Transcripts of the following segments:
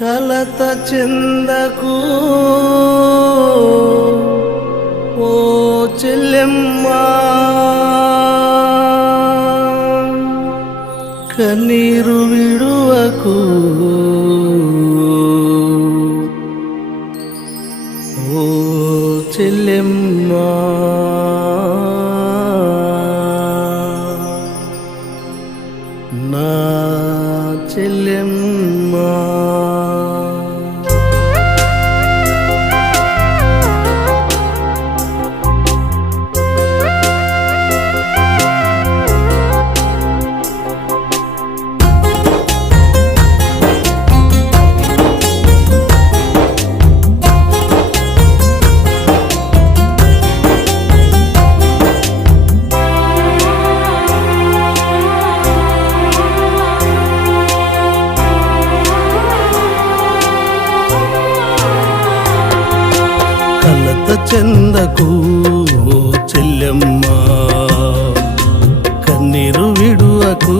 కలత చెందకు ఓ చెల్లెమ్మా, కన్నీరు విడువకు ఓ చెల్లెమ్మా. నా చెల్లెమ్మా, కలత చెందకు ఓ చెల్లెమ్మా, కన్నీరు విడువకు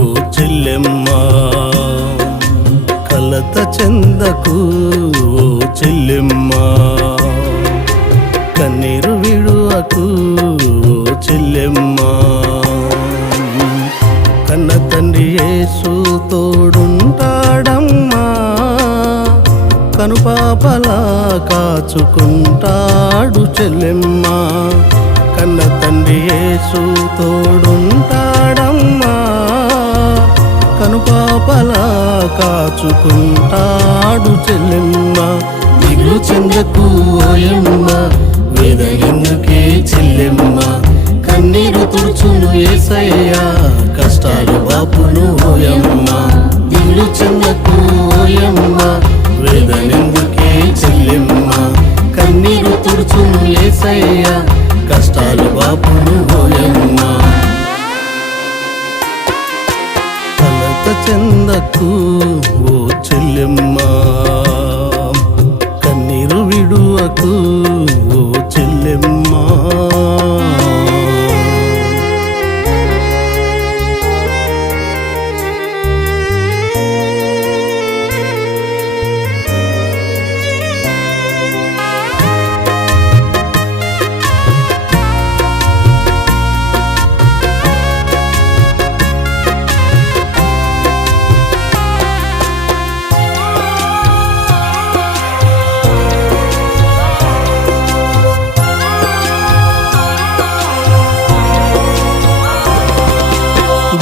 ఓ చెల్లెమ్మా. కలత చెందకు ఓ చెల్లెమ్మా, కన్నీరు విడువకు ఓ చెల్లెమ్మా. కన్న తండ్రి యేసు తోడుంటాడమ్మా, కనుపాపలా కాచుకుంటాడు చెల్లెమ్మా. కన్న తండ్రి యేసు తోడుంటాడమ్మా, కనుపాపలా కాచుకుంటాడు చెల్లెమ్మా. దిగులు చెందకు ఓయమ్మా, వేద ఎందుకే చెల్లెమ్మా. కన్నీరు తుడుచును యేసయ్యా, కష్టాలు బాపును ఓయమ్మా. దిగులు చెందకు ఓయమ్మా, వేదనెందుకే చెల్లెమ్మా. కన్నీరు తుడుచును యేసయ్యా, కష్టాలు బాపును ఓయమ్మా. కలత చెందకు ఓ చెల్లెమ్మా, కన్నీరు విడువకు ఓ చెల్లెమ్మా.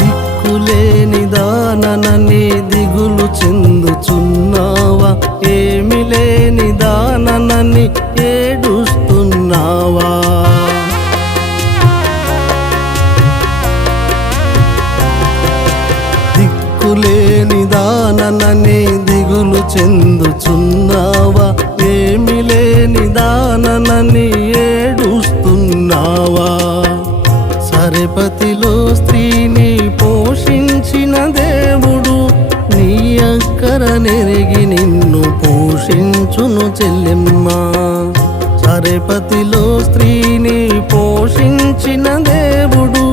దిక్కులేని దాననని దిగులు చెందుచున్నావా, ఏమి లేని దాననని ఏడుస్తున్నావా. దిక్కులేని దాననని దిగులు చెందుచున్నావా, ఏమి లేని దాననని ఏడుస్తున్నావా. సరెపతిలో స్త్రీని పోషించిన దేవుడు, నీ అక్కర నెరిగి నిన్ను పోషించును చెల్లెమ్మా. సరెపతిలో స్త్రీని పోషించిన దేవుడు,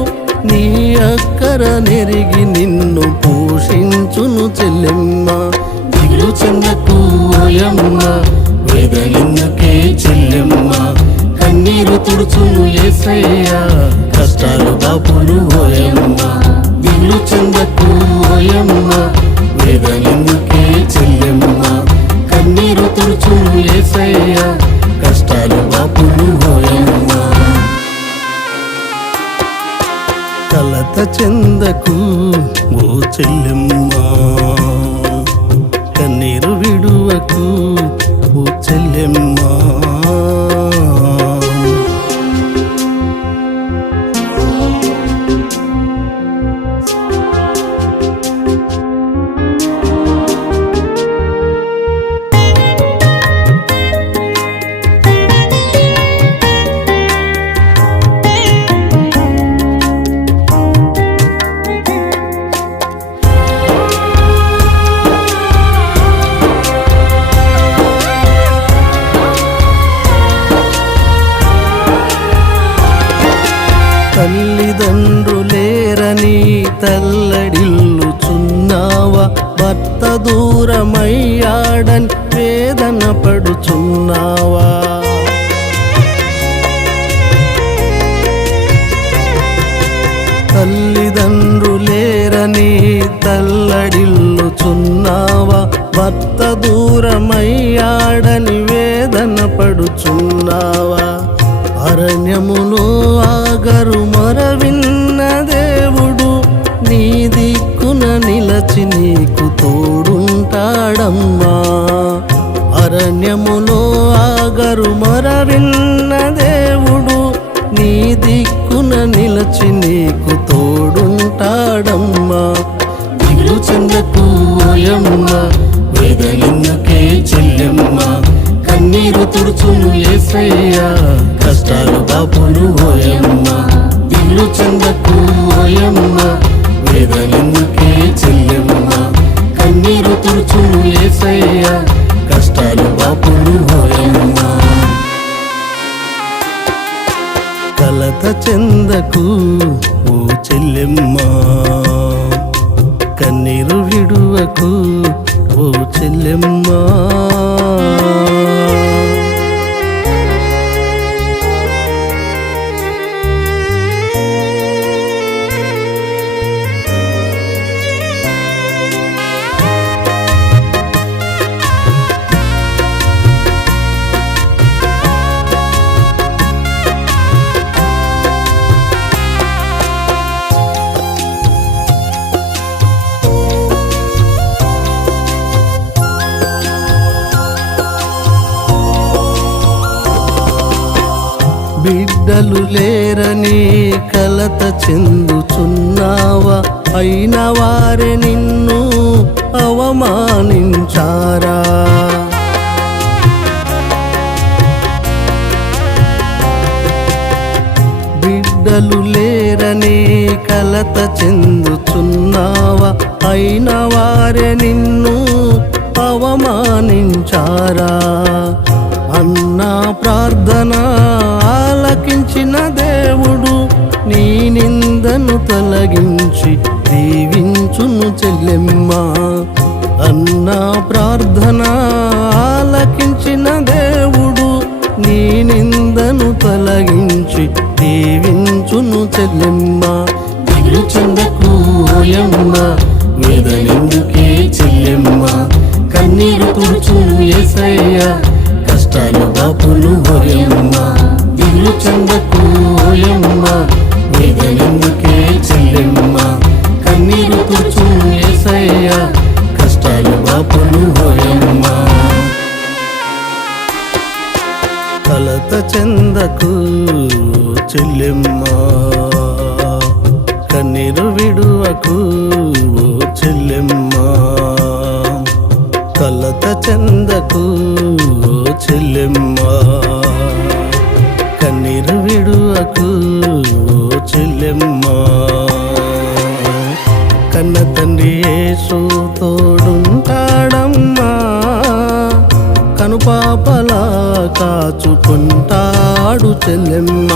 నీ అక్కర నెరిగి నిన్ను పోషించును చెల్లెమ్మా. దిగులు చెందకు ఓయమ్మా, వేదనెందుకే చెల్లెమ్మా. కన్నీరు తుడుచును యేసయ్యా, కష్టాలు బాపును ఓయమ్మా. దిగులు చెందకు ఓయమ్మా, వేదనెందుకే చెల్లెమ్మా. కన్నీరు తుడుచును యేసయ్యా, కష్టాలు బాపును ఓయమ్మా. కలత చెందకు ఓ చెల్లెమ్మా, కన్నీరు విడువకు ఓ చెల్లెమ్మా. తల్లిదండ్రులేరని తల్లడిల్లుచున్నావా, భర్త దూరమయ్యాడని వేదన పడుచున్నావా? తల్లిదండ్రులేరని తల్లడిల్లుచున్నావా? భర్త దూరమయ్యాడని వేదన పడుచున్నావా? అరణ్యములో ఆగరు మొరవిన్న దేవుడు నీ దిక్కున నిలచి నీకు తోడుంటాడమ్మా. అరణ్యములో ఆగరు మొరవిన్న దేవుడు నీ దిక్కున నిలచి నీకు తోడుంటాడమ్మా. దిగులు చెందకు ఓయమ్మ, వేదనెందుకే చెల్లెమ్మ, కన్నీరు తుడుచును యేసయ్యా, కష్టాలు బాపును ఓయమ్మ. దిగులు చెందకు ఓయమ్మ, వేదనెందుకే చెల్లెమ్మ, కన్నీరు తుడుచును యేసయ్యా, కష్టాలు బాపును ఓయమ్మ. కలత చెందకు ఓ చెల్లెమ్మ, కన్నీరు విడువకు ఓ చెల్లెమ్మ. బిడ్డలు లేరని కలత చెందుచున్నావా? అయిన వారే నిన్ను అవమానించారా? బిడ్డలు లేరని కలత చెందుచున్నావా? అయిన వారే నిన్ను అవమానించారా? అన్నా ప్రార్థన ఆలకించిన దేవుడు నీ నిందను తొలగించి దీవించును చెల్లెమ్మ. అన్నా ప్రార్థన ఆలకించిన దేవుడు నీ నిందను తొలగించి దీవించును చెల్లెమ్మ. దిగులు చెందకు ఓయమ్మ, వేదనెందుకే చెల్లెమ్మ, కన్నీరు తుడుచును యేసయ్యా, కష్టాలు బాపును ఓయమ్మ. దిగులు చెందకు ఓయమ్మ, వేదనెందుకే చెల్లెమ్మ, కన్నీరు తుడుచును యేసయ్యా, కష్టాలు బాపును ఓయమ్మ. కలత చెందకు చెల్లెమ్మ, కన్నీరు విడువకు ఓ చెల్లెమ్మ. కలత చెందకు ఓ చెల్లెమ్మ, కన్నీరు విడువకు ఓ చెల్లెమ్మ. కన్న తండ్రి యేసు తోడుంటాడమ్మా, కనుపాపలా కాచుకుంటాడు చెల్లెమ్మ.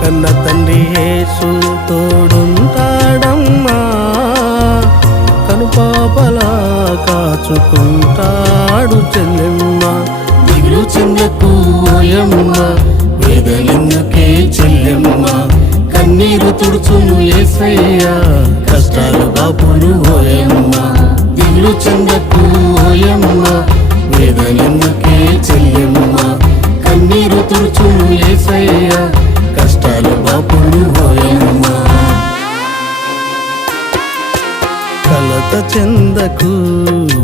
కన్న తండ్రి యేసు తోడుంటాడమ్మా, కనుపాపలా కాచుకుంటాడు చెల్లెమ్మ. దిగులు చెందకు ఓయమ్మ, వేదనెందుకే చెల్లెమ్మ, కన్నీరు తుడుచును యేసయ్యా, కష్టాలు బాపును ఓయమ్మ. దిగులు చెందకు ఓయమ్మ, వేదనెందుకే చెల్లెమ్మ, కన్నీరు తుడుచును యేసయ్యా, కష్టాలు బాపును ఓయమ్మ. కలత చెందకు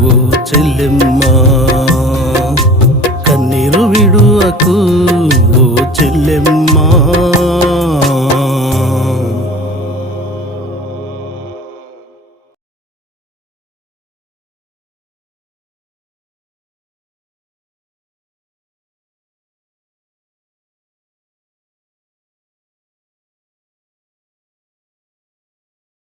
ఓ చెల్లెమ్మ, కన్నీరు విడువకు